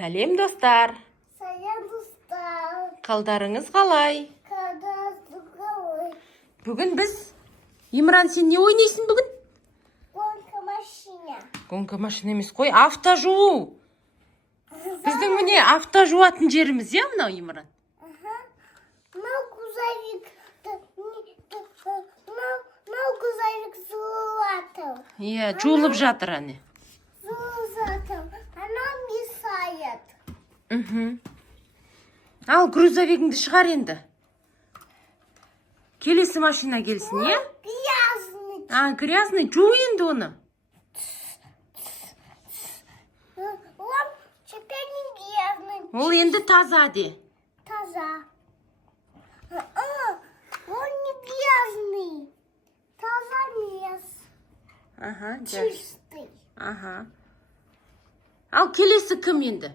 Сәлем достар. Сәлем достар. Қалдарыңыз қалай? Қалдарыңыз қалай? Бүгін біз... Имран, сен не ойнайсың бүгін? Гонка машина. Гонка машина емес қой, автожуу. Біздің міне автожуатын жеріміз, я, мынау, Имран? Мынау грузовик жуылатыр. Иә, жуылып жатыр, әне. Жуылып жатыр. Анау мешает. Ал, грузовигіңді шығар енді. Келесі машина келсін, е? Грязный. Грязный, жу енді оны. Он теперь не грязный. Ол енді таза де. Таза. Он не грязный. Таза мес. Чистый. Ал, келесі кім енді?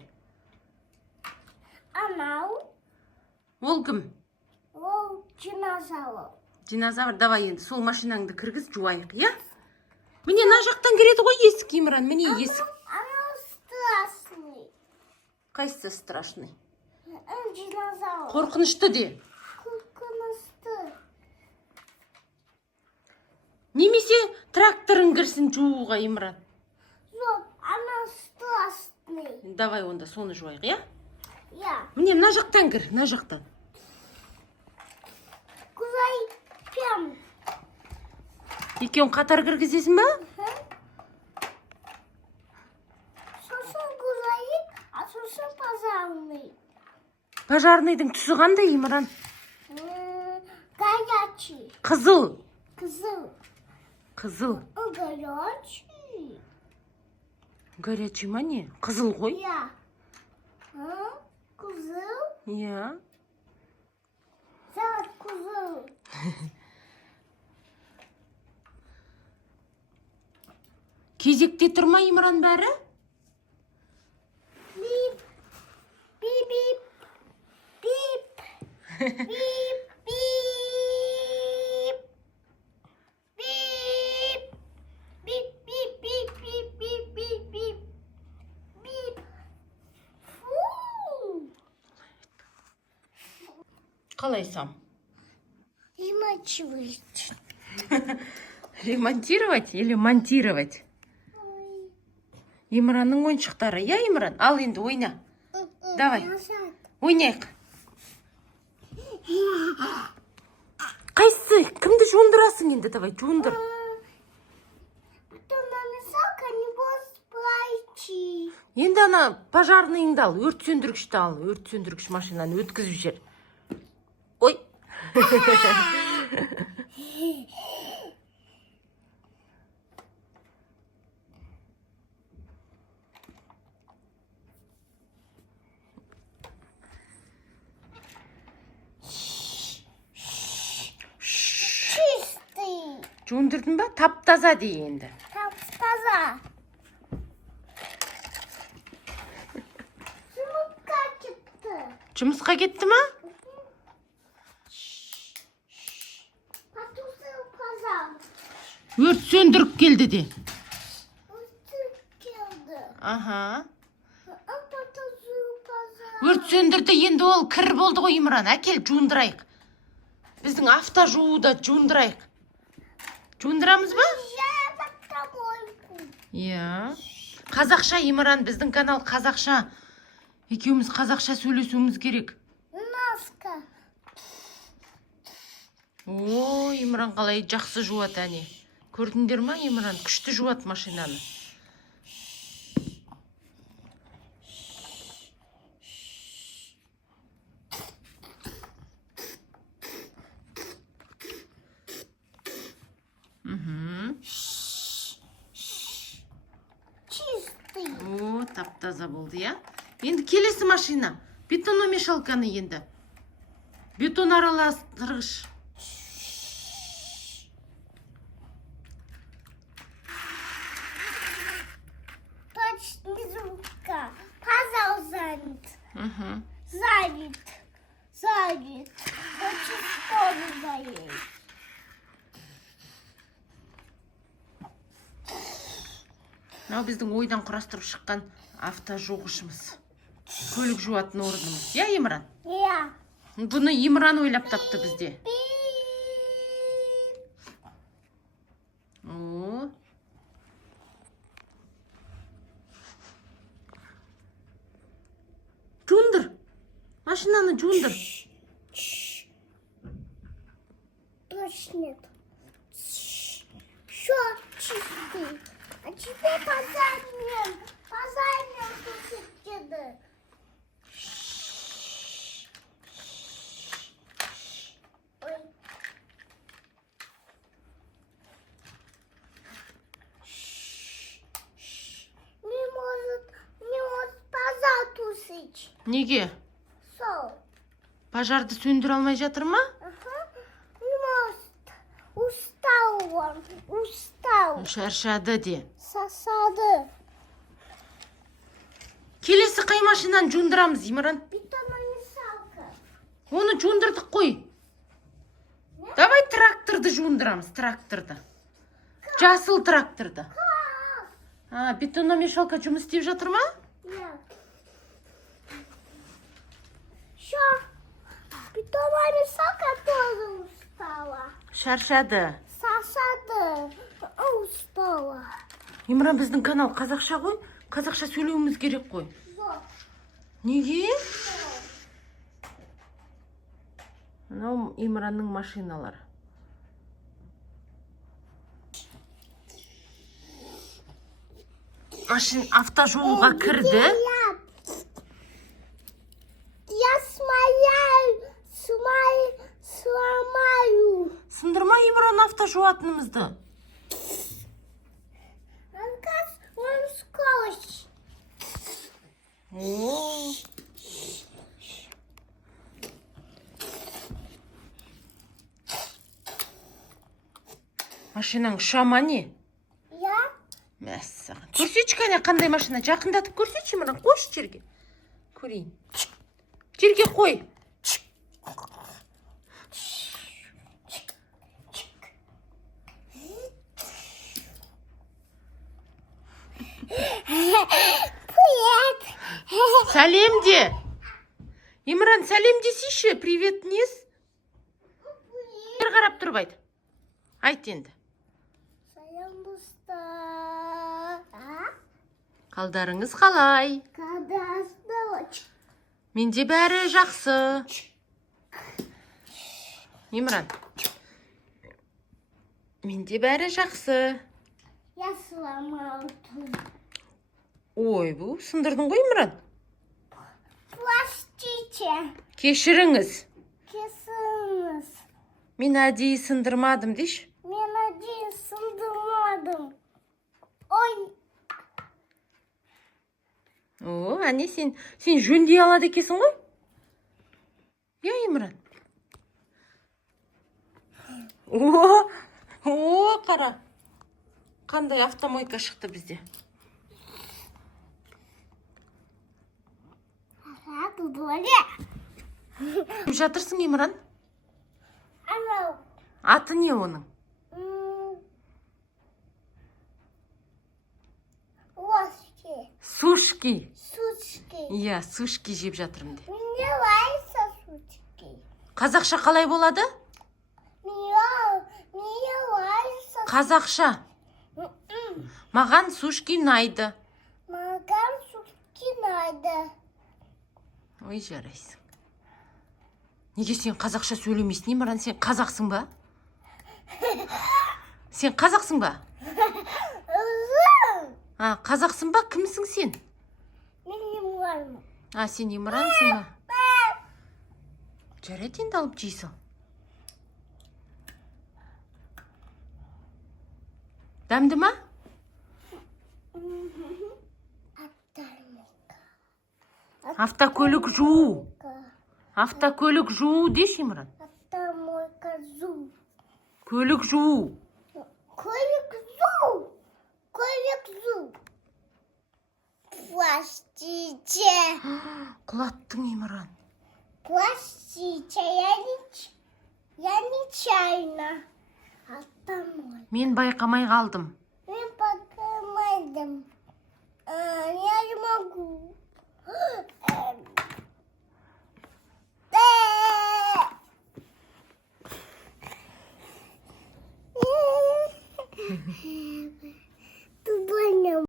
Анау. Ол кім? Ол динозавр. Динозавр, давай енді сол машинаңды кіргіз, жуайық, я? Міне, на жақтан кіреді ғой есік, Имран, міне есік. Анау страшный. Қайсысы страшный? Динозавр. Қорқынышты де. Қорқынышты. Немесе тракторың кірсін жууға, Имран. Жоқ, анау страшный. Давай онда соны жуайық, я? Я. Міне, на жақтан кір, на жақтан. Грузовикпен. Екеуін қатар кіргізесің ба? Сосын грузовик, а сосын пожарный. Пожарныйдың түсі қандай, Имран? Горячий. Қызыл. Кызыл. Қызыл. Горячий. Горячий ма не? Қызыл ғой? Я. Кызыл. Иә. Зелет кызыл. Кезекте тұрма, Имран, бәрі? Бип. Бип, бип. Бип. Бип, бип. Бип. Бип, бип, бип, бип, бип, бип, бип. Бип. Фу. Қалайсам? Ремонтировать. Ремонтировать или монтировать? Имранның ойыншықтары, я, Имран? Ал енді ойна. Давай, ойнайық. Қайсы? Кімді жуындырасың енді? Давай, жуындыр. Потом намесалка не будет пройти. Енді ана пожарныйыңды ал, өрт сөндіргішті ал, өрт сөндіргіш машинаны өткізіп жер. Ой. Чистый. Жуындырдың ба? Тап-таза дей енді. Таза. Жұмысқа кетті. Жұмысқа кетті ма? Потушил пожар. Өрт сөндіріп келді де. Өрт келді. Потушил пожар. Өрт сөндірді, енді ол кір болды ғой, Имран. Әкел, жуындырайық. Біздің автожууда жуындырайық. Жуындырамыз ба? Я автомойку. Иә. Қазақша, Имран, біздің канал қазақша. Екеуміз қазақша сөйлесуіміз керек. Наска. О, Имран қалай жақсы жуат, әне. Көрдіңдер ма, Имран? Күшті жуат машинаны. Чистый. О, тап-таза болды, я? Енді келесі машина. Бетономешалканы енді. Бетон араластырғыш. Почти звука. Пожар занят. Занят. Занят. Очень скоро занят. Мынау біздің ойдан құрастырып шыққан автожуғышымыз. Көлік жуатын орнымыз. Я, Имран? Я. Бұны Имран ойлап тапты бізде. О. Жуындыр. Машинаны жуындыр. Точно. Что чистый? А теперь позади. Позади тут. Ой. Не может пожар тусить. Неге? Сол. Пожарды сөндіре алмай жатыр ма? Не может. Устал он. Устал. Шаршады де. Сосады. Келесі қай машинаны жуындырамыз, Имран? Бетономесалка. Оны жуындырдық қой. Давай тракторды жуындырамыз, тракторды. Жасыл тракторды. Бетономешалка жұмыс істеп жатыр ма? Нет. Что? Бетономесалка тоже устала. Шаршады. Сосады. Устала. Имран, біздің канал қазақша ғой. Қазақша сөйлеуіміз керек қой. Вот. Неге? Мынау Имранның машиналары. Автожолға кірді. Я сломаю. Сындырма, Имран, автожуатынымызды. Он скорость. О. Машинаң ұша ма не? Я? Мәссаған. Көрсетші кәне қандай машина. Жақындатып көрсетші, Имран. Қойшы жерге. Көрейін. Жерге қой. Привет. Сәлем де. Имран, сәлем десейші. Привет, нес? Бір қарап тұрып айт. Айт енді. Сәлем бұста. Қалдарыңыз қалай? Қадасты. Менде бәрі жақсы. Имран. Менде бәрі жақсы. Я сломал тут. Ой, бұл сындырдың ғой, Имран. Простите. Кешіріңіз. Кесіңіз. Мен әдейі сындырмадым, дейші. Мен әдейі сындырмадым. Ой. О, әне сен жөндей алады екесің ғой? Я, Имран. О, қара. Қандай автомойка шықты бізде. Тут воде. Жатырсың, Имран? Анау. Аты не оның? Лоски. Сушки. Сучки. Иә, сушки жеп жатырмын де. Мне нравится сучки. Қазақша қалай болады? Мне нравится. Қазақша. Маған сушки ұнайды. Маған сучки надо. Ой, жарайсың. Неге сен қазақша сөйлемейсің, Имран? Сен қазақсың ба? Сен қазақсың ба? Uzun. Қазақсың ба? Кімсің сен? Мен Имранмын. Сен Имрансың ба? Жарайды, енді алып жейсің. Дәмді ма? Автокөлік жуу. Автокөлік жуу деші, Имран. Автомойка зу. Көлік жуу. Көлік зу. Көлік зу. Простите. Құлаттың, Имран. Простите, я нечаянно. Автомой. Мен байқамай қалдым. Мен покормайдым. Я не могу.